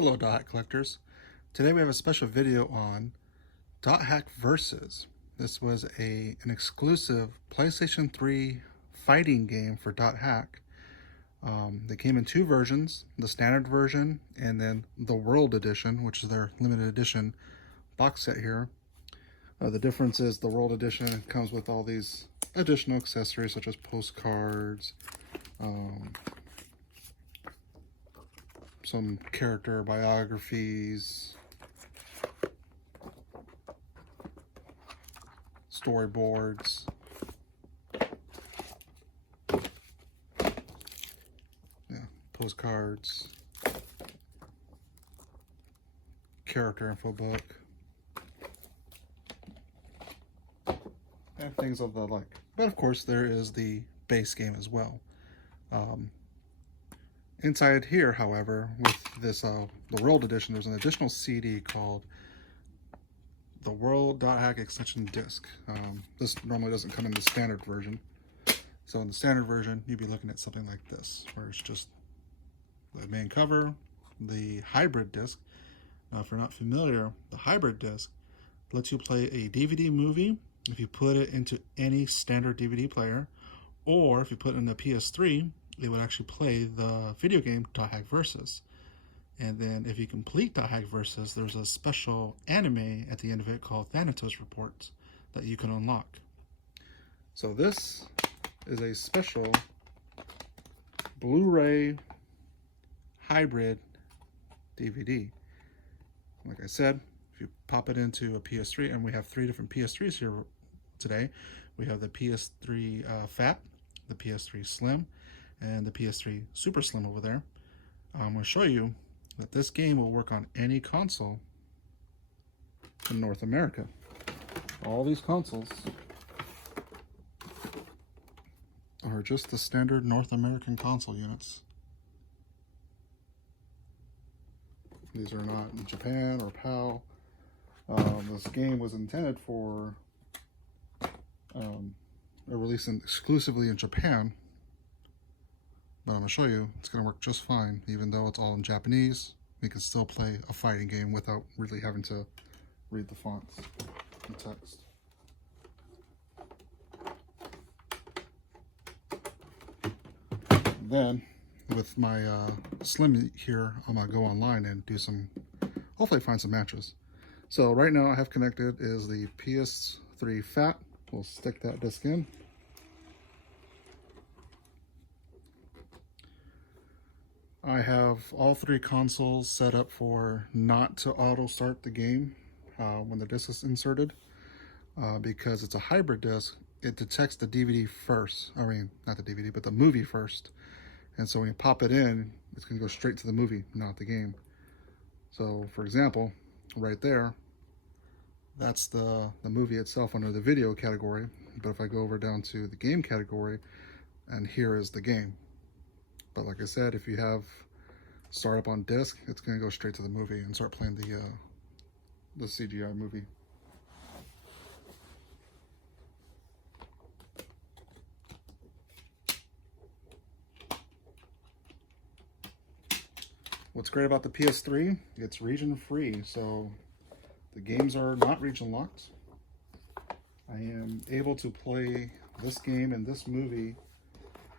Hello dothack collectors. Today we have a special video on dothackversus. This was an exclusive PlayStation 3 fighting game for dothack. They came in two versions, the standard version and then the World Edition, which is their limited edition box set here. The difference is the World Edition comes with all these additional accessories such as postcards, some character biographies, storyboards, postcards, character info book, and things of the like. But of course there is the base game as well. Inside here, however, with this the World Edition, there's an additional CD called the World dothack Extension Disc. This normally doesn't come in the standard version. So in the standard version, you'd be looking at something like this, where it's just the main cover, the hybrid disc. Now, if you're not familiar, the hybrid disc lets you play a DVD movie if you put it into any standard DVD player, or if you put it in the PS3, it would actually play the video game dothackversus. And then if you complete dothackversus, there's a special anime at the end of it called Thanatos Reports that you can unlock. So this is a special Blu-ray hybrid DVD. Like I said, if you pop it into a PS3, and we have three different PS3s here today. We have the PS3 Fat, the PS3 Slim, and the PS3 SuperSlim over there. I'm going to show you that this game will work on any console in North America. All these consoles are just the standard North American console units. These are not in Japan or PAL. This game was intended for a release exclusively in Japan. But I'm going to show you, it's going to work just fine. Even though it's all in Japanese, we can still play a fighting game without really having to read the fonts and text. And then, with my Slim here, I'm going to go online and do some, hopefully find some matches. So right now I have connected is the PS3 Fat. We'll stick that disc in. I have all three consoles set up for not to auto start the game when the disc is inserted because it's a hybrid disc. It detects the DVD first. I mean, not the DVD, but the movie first. And so when you pop it in, it's going to go straight to the movie, not the game. So for example, right there, that's the movie itself under the video category. But if I go over down to the game category, and here is the game. But like I said, if you have startup on disc, it's going to go straight to the movie and start playing the CGI movie. What's great about the PS3, it's region free, so the games are not region locked. I am able to play this game and this movie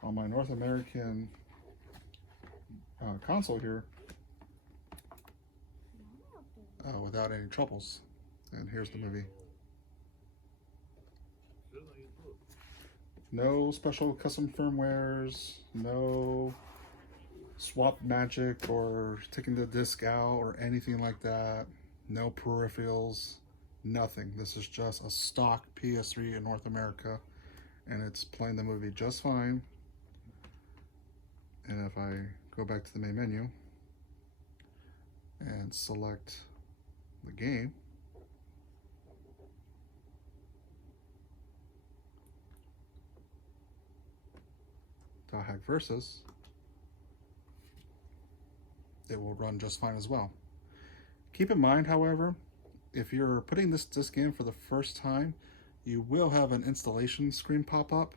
on my North American console here without any troubles. And here's the movie. No special custom firmwares, no swap magic or taking the disc out or anything like that. No peripherals, nothing. This is just a stock PS3 in North America, and it's playing the movie just fine. And if I go back to the main menu and select the game, dothackversus, it will run just fine as well. Keep in mind, however, if you're putting this disc in for the first time, you will have an installation screen pop up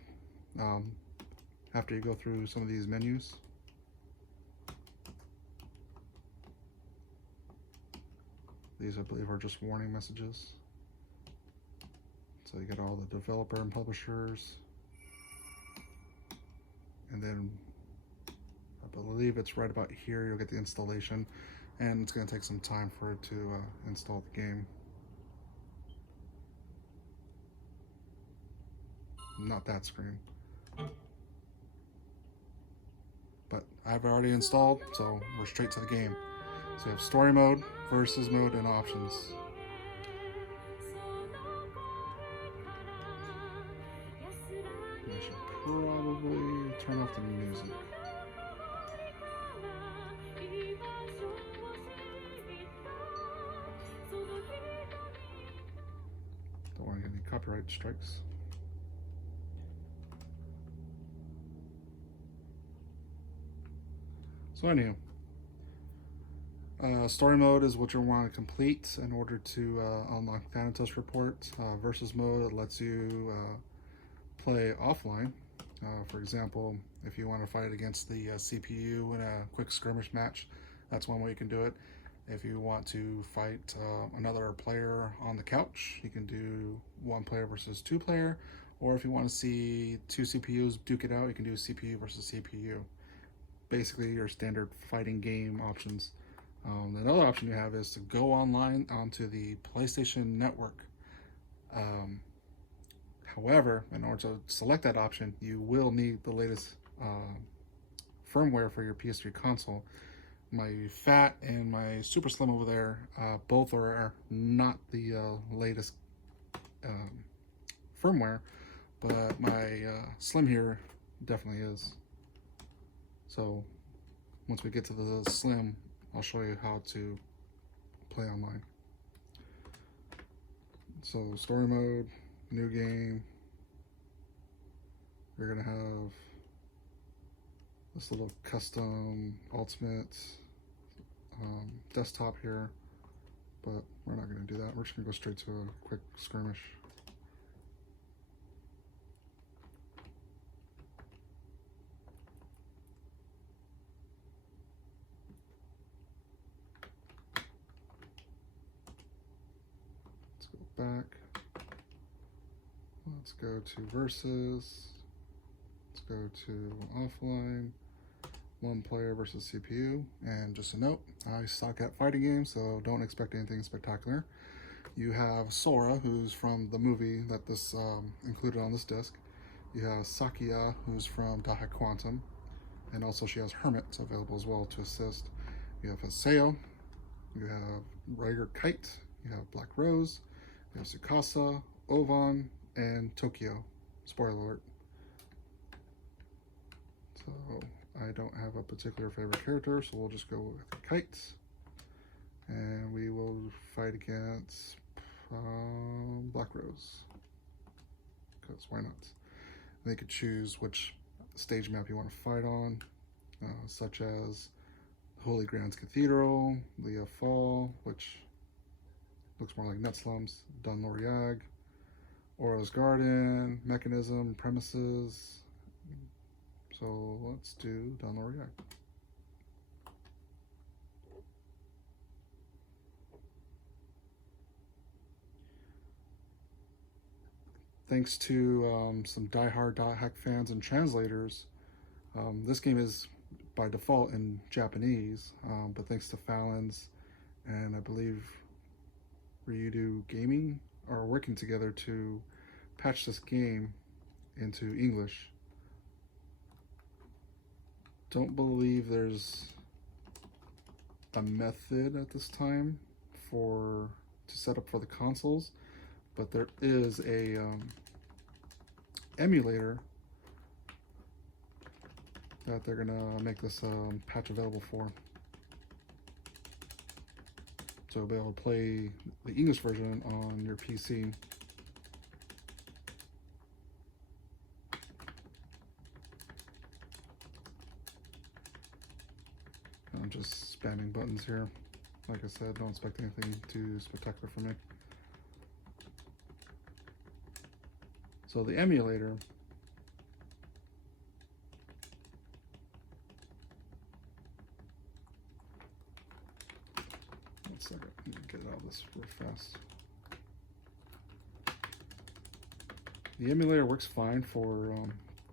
after you go through some of these menus. These, I believe, are just warning messages. So you get all the developer and publishers. And then I believe it's right about here you'll get the installation, and it's going to take some time for it to install the game. Not that screen. But I've already installed, so we're straight to the game. So you have story mode, versus mode, and options. I should probably turn off the music. Don't want to get any copyright strikes. So anyhow, story mode is what you want to complete in order to unlock Thanatos report. Versus mode, it lets you play offline. For example, if you want to fight against the CPU in a quick skirmish match, that's one way you can do it. If you want to fight another player on the couch, you can do 1 player versus 2 player. Or if you want to see 2 CPUs duke it out, you can do CPU versus CPU. Basically your standard fighting game options. Another option you have is to go online onto the PlayStation Network. However, in order to select that option, you will need the latest firmware for your PS3 console. My Fat and my SuperSlim over there, both are not the latest firmware, but my Slim here definitely is. So once we get to the Slim, I'll show you how to play online. So story mode, new game. You're gonna have this little custom ultimate desktop here, but we're not gonna do that. We're just gonna go straight to a quick skirmish. Back. Let's go to versus. Let's go to offline. 1 player versus CPU. And just a note, I suck at fighting games, so don't expect anything spectacular. You have Sora, who's from the movie that this included on this disc. You have Sakia, who's from Dothack Quantum, and also she has Hermit available as well to assist. You have Haseo. You have Rager Kite. You have Black Rose. You have Tsukasa, Ovan, and Tokyo. Spoiler alert. So I don't have a particular favorite character, so we'll just go with Kite. And we will fight against Black Rose. Because why not? And they could choose which stage map you want to fight on, such as Holy Grounds Cathedral, Leah Fall, which looks more like Net Slums, Dun Loriag, Oro's Garden, Mechanism, Premises. So let's do Dun Loriag. Thanks to some diehard dothack fans and translators, this game is by default in Japanese, but thanks to Fallon's and I believe Ryudo Gaming are working together to patch this game into English. Don't believe there's a method at this time to set up for the consoles, but there is a emulator that they're gonna make this patch available for. So you'll be able to play the English version on your PC. I'm just spamming buttons here. Like I said, don't expect anything too spectacular from me. So the emulator One second, let me get out of this real fast. The emulator works fine for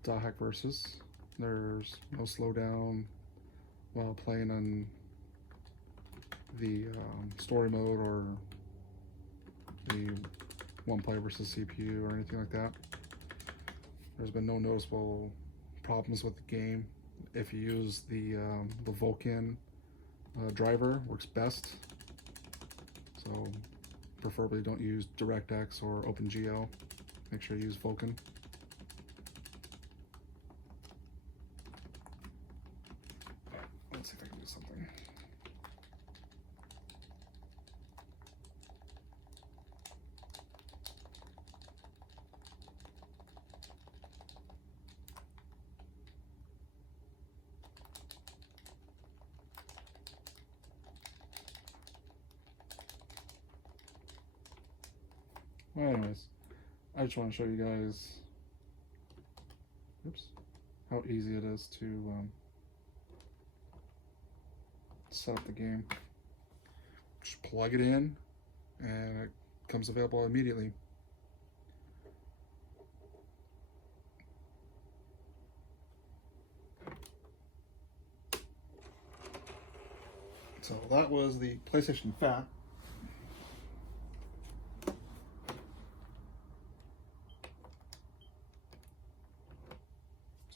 dothackversus. There's no slowdown while playing on the story mode or the one player versus CPU or anything like that. There's been no noticeable problems with the game. If you use the Vulkan driver, works best. So preferably don't use DirectX or OpenGL. Make sure you use Vulkan. Let's see if I can do something. Well, anyways, I just want to show you guys, oops, how easy it is to set up the game. Just plug it in and it comes available immediately. So that was the PlayStation Fat.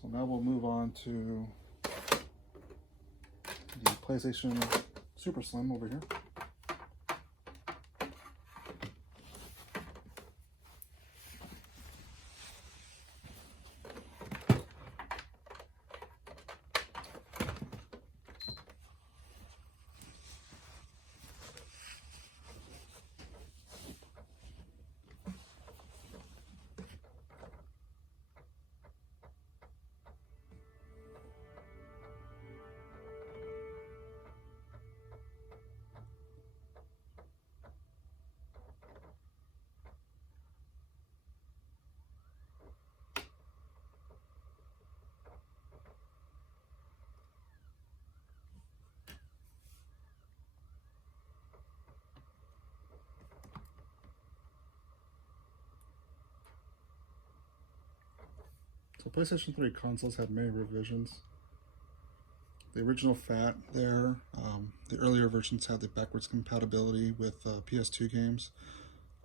So now we'll move on to the PlayStation Super Slim over here. So PlayStation 3 consoles had many revisions. The original Fat there, the earlier versions had the backwards compatibility with PS2 games.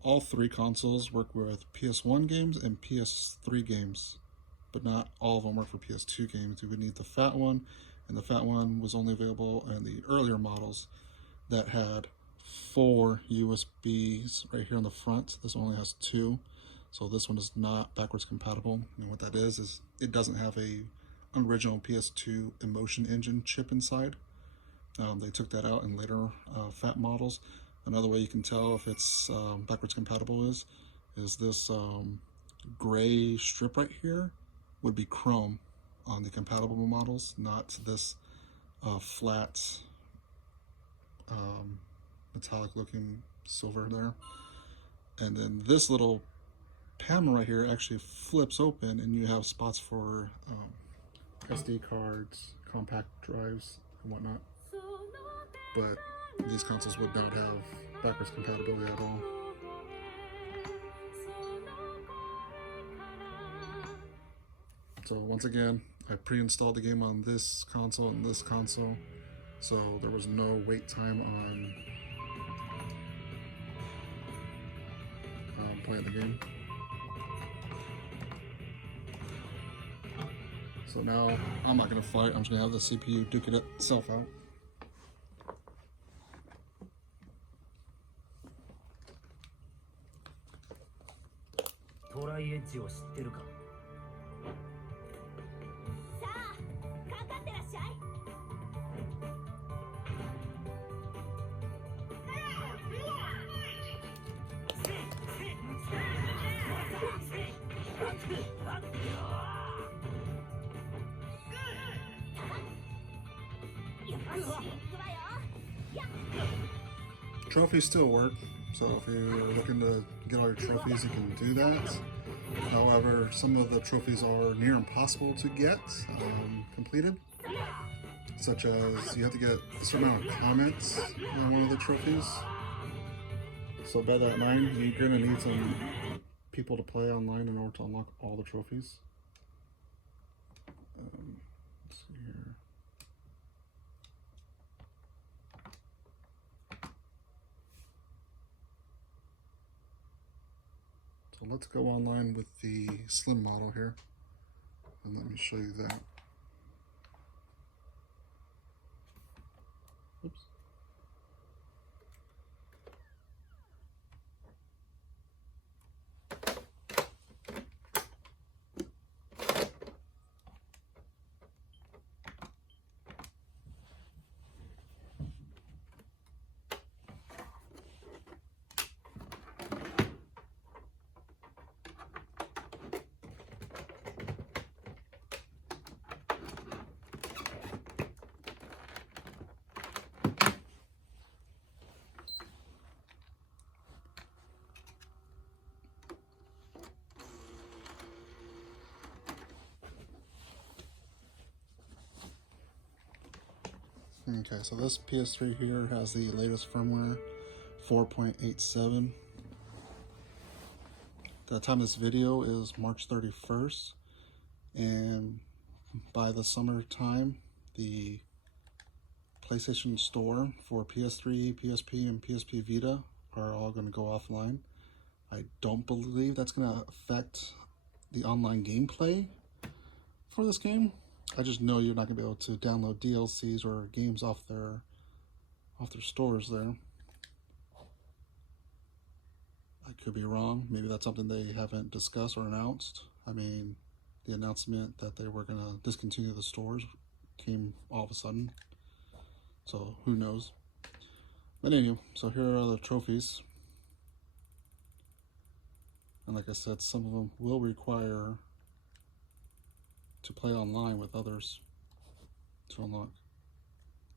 All three consoles work with PS1 games and PS3 games, but not all of them work for PS2 games. You would need the Fat one, and the Fat one was only available in the earlier models that had 4 USBs right here on the front. This one only has 2. So this one is not backwards compatible. And what that is it doesn't have a original PS2 Emotion Engine chip inside. They took that out in later Fat models. Another way you can tell if it's backwards compatible is this gray strip right here would be chrome on the compatible models, not this flat metallic looking silver there. And then this little panel right here actually flips open and you have spots for SD cards, compact drives, and whatnot. But these consoles would not have backwards compatibility at all. So once again, I pre-installed the game on this console and this console, so there was no wait time on playing the game. So now I'm not going to fight, I'm just going to have the CPU duke it itself out. Trophies still work, so if you're looking to get all your trophies, you can do that. However, some of the trophies are near impossible to get completed. such as you have to get a certain amount of comments on one of the trophies. So bear that in mind, you're going to need some people to play online in order to unlock all the trophies. Let's see here. So let's go online with the Slim model here, and let me show you that. Oops. Okay, so this PS3 here has the latest firmware, 4.87. The time of this video is March 31st, and by the summertime, the PlayStation Store for PS3, PSP, and PSP Vita are all going to go offline. I don't believe that's going to affect the online gameplay for this game. I just know you're not going to be able to download DLCs or games off their stores there. I could be wrong. Maybe that's something they haven't discussed or announced. I mean, the announcement that they were going to discontinue the stores came all of a sudden. So who knows? But anyway, so here are the trophies. And like I said, some of them will require to play online with others to unlock.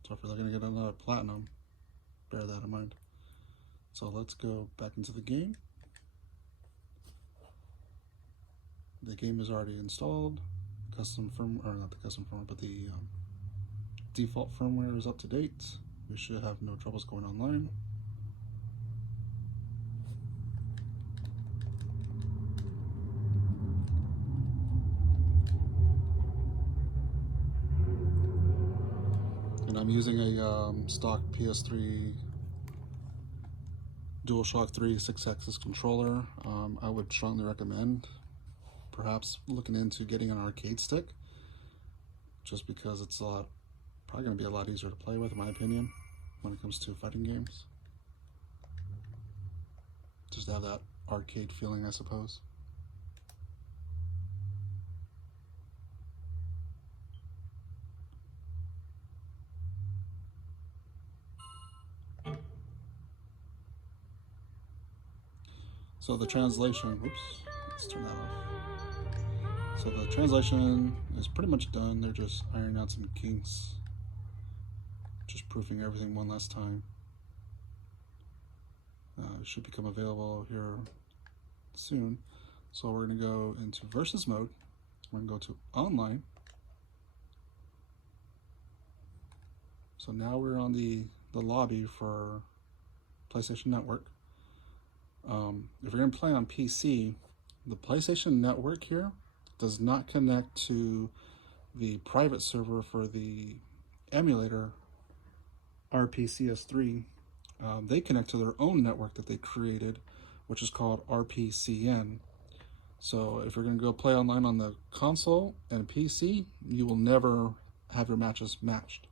So if you're looking to get another platinum, bear that in mind. So let's go back into the game. The game is already installed. Custom firmware, or not the custom firmware, but the default firmware is up to date. We should have no troubles going online. And I'm using a stock PS3 DualShock 3 6-axis controller. I would strongly recommend perhaps looking into getting an arcade stick, just because it's probably going to be a lot easier to play with, in my opinion, when it comes to fighting games. Just to have that arcade feeling, I suppose. So the translation, oops, let's turn that off. So the translation is pretty much done. They're just ironing out some kinks, just proofing everything one last time. It should become available here soon. So we're going to go into versus mode. We're going to go to online. So now we're on the lobby for PlayStation Network. If you're going to play on PC, the PlayStation Network here does not connect to the private server for the emulator RPCS3. They connect to their own network that they created, which is called RPCN. So if you're going to go play online on the console and PC, you will never have your matches matched.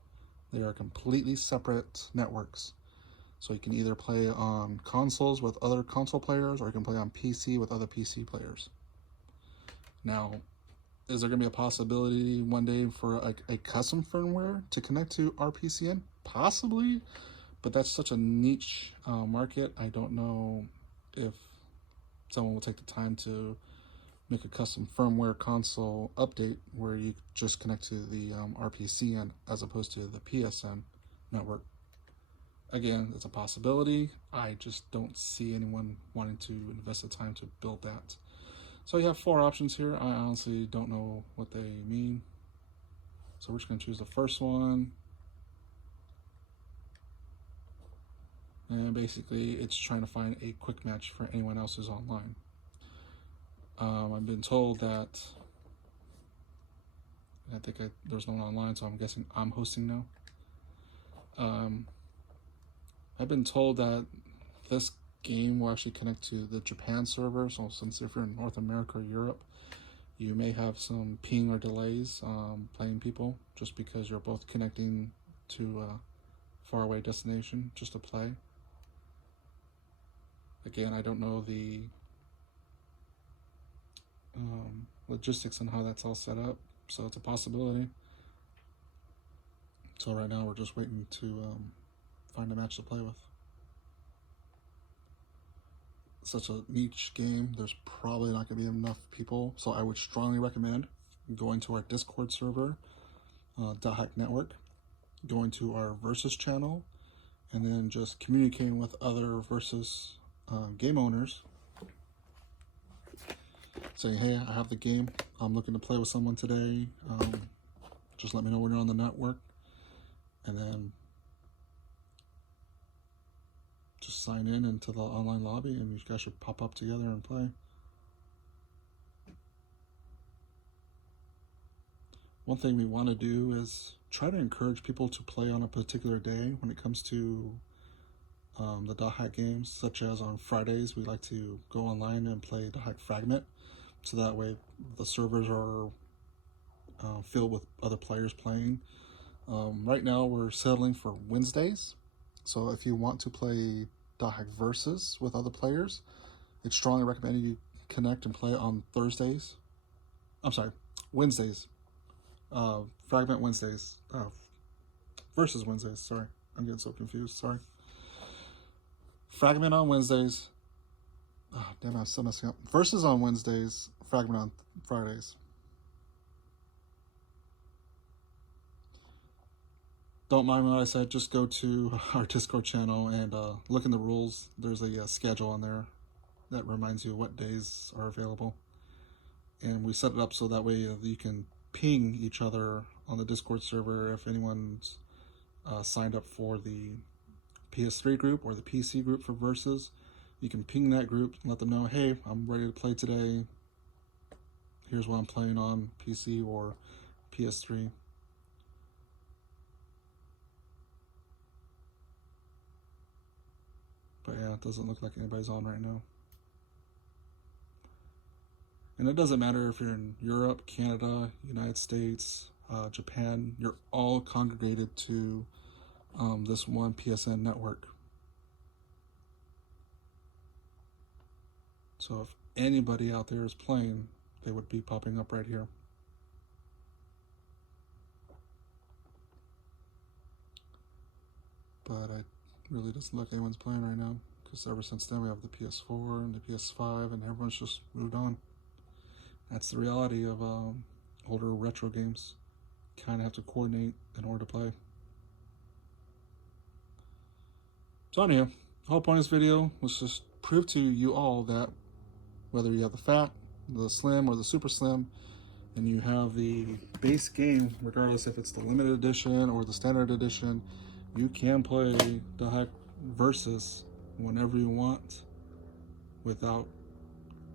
They are completely separate networks. So you can either play on consoles with other console players, or you can play on PC with other PC players. Now, is there going to be a possibility one day for a custom firmware to connect to RPCN? Possibly, but that's such a niche market. I don't know if someone will take the time to make a custom firmware console update where you just connect to the RPCN as opposed to the PSN network. Again, it's a possibility. I just don't see anyone wanting to invest the time to build that. So you have 4 options here. I honestly don't know what they mean. So we're just going to choose the first one. and basically it's trying to find a quick match for anyone else who's online. I've been told that, I think there's no one online, so I'm guessing I'm hosting now. I've been told that this game will actually connect to the Japan server, so since if you're in North America or Europe, you may have some ping or delays playing people, just because you're both connecting to a faraway destination just to play. Again, I don't know the logistics and how that's all set up, so it's a possibility. So right now we're just waiting to find a match to play with. Such a niche game, there's probably not going to be enough people, so I would strongly recommend going to our Discord server, dothack network, going to our Versus channel, and then just communicating with other Versus game owners, saying, hey, I have the game, I'm looking to play with someone today, just let me know when you're on the network, and then just sign in into the online lobby and you guys should pop up together and play. One thing we want to do is try to encourage people to play on a particular day when it comes to the dothack games, such as on Fridays we like to go online and play dothack fragment, so that way the servers are filled with other players playing. Right now we're settling for Wednesdays, so if you want to play dothackversus with other players, it's strongly recommended you connect and play on Thursdays. I'm sorry, Wednesdays. Fragment Wednesdays. Versus Wednesdays. Sorry, I'm getting so confused. Sorry. Fragment on Wednesdays. Oh, damn, I'm still messing up. Versus on Wednesdays. Fragment on Fridays. Don't mind what I said, just go to our Discord channel and look in the rules. There's a schedule on there that reminds you what days are available. And we set it up so that way you can ping each other on the Discord server if anyone's signed up for the PS3 group or the PC group for Versus. You can ping that group and let them know, hey, I'm ready to play today. Here's what I'm playing on PC or PS3. But yeah, it doesn't look like anybody's on right now. And it doesn't matter if you're in Europe, Canada, United States, Japan, you're all congregated to this one PSN network. So if anybody out there is playing, they would be popping up right here. But it really doesn't look like anyone's playing right now, because ever since then we have the PS4 and the PS5 and everyone's just moved on. That's the reality of older retro games. Kind of have to coordinate in order to play. So anyhow, the whole point of this video was just prove to you all that whether you have the Fat, the Slim, or the Super Slim, and you have the base game, regardless if it's the limited edition or the standard edition, you can play dothackversus whenever you want without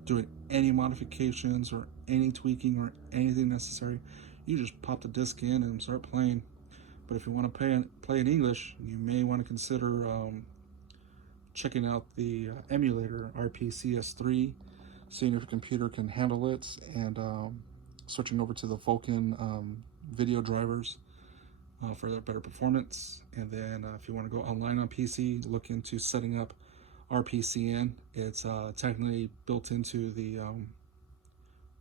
doing any modifications or any tweaking or anything necessary. You just pop the disc in and start playing. But if you want to play in English, you may want to consider checking out the emulator RPCS3, seeing if your computer can handle it, and switching over to the Vulkan video drivers for their better performance. And then if you want to go online on PC, look into setting up RPCN. It's technically built into the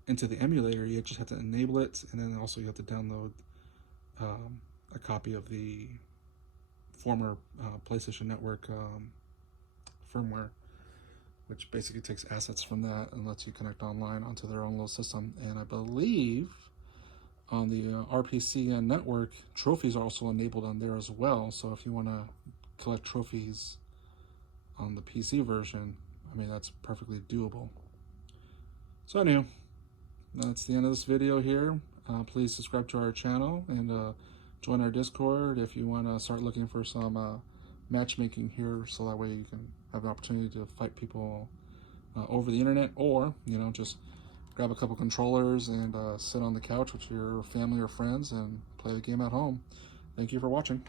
emulator. You just have to enable it, and then also you have to download a copy of the former PlayStation Network firmware, which basically takes assets from that and lets you connect online onto their own little system. And I believe on the RPCN network, trophies are also enabled on there as well. So if you want to collect trophies on the PC version, I mean, that's perfectly doable. So anyway, that's the end of this video here. Please subscribe to our channel and join our Discord if you want to start looking for some matchmaking here, so that way you can have the opportunity to fight people over the internet, or just grab a couple controllers and sit on the couch with your family or friends and play the game at home. Thank you for watching.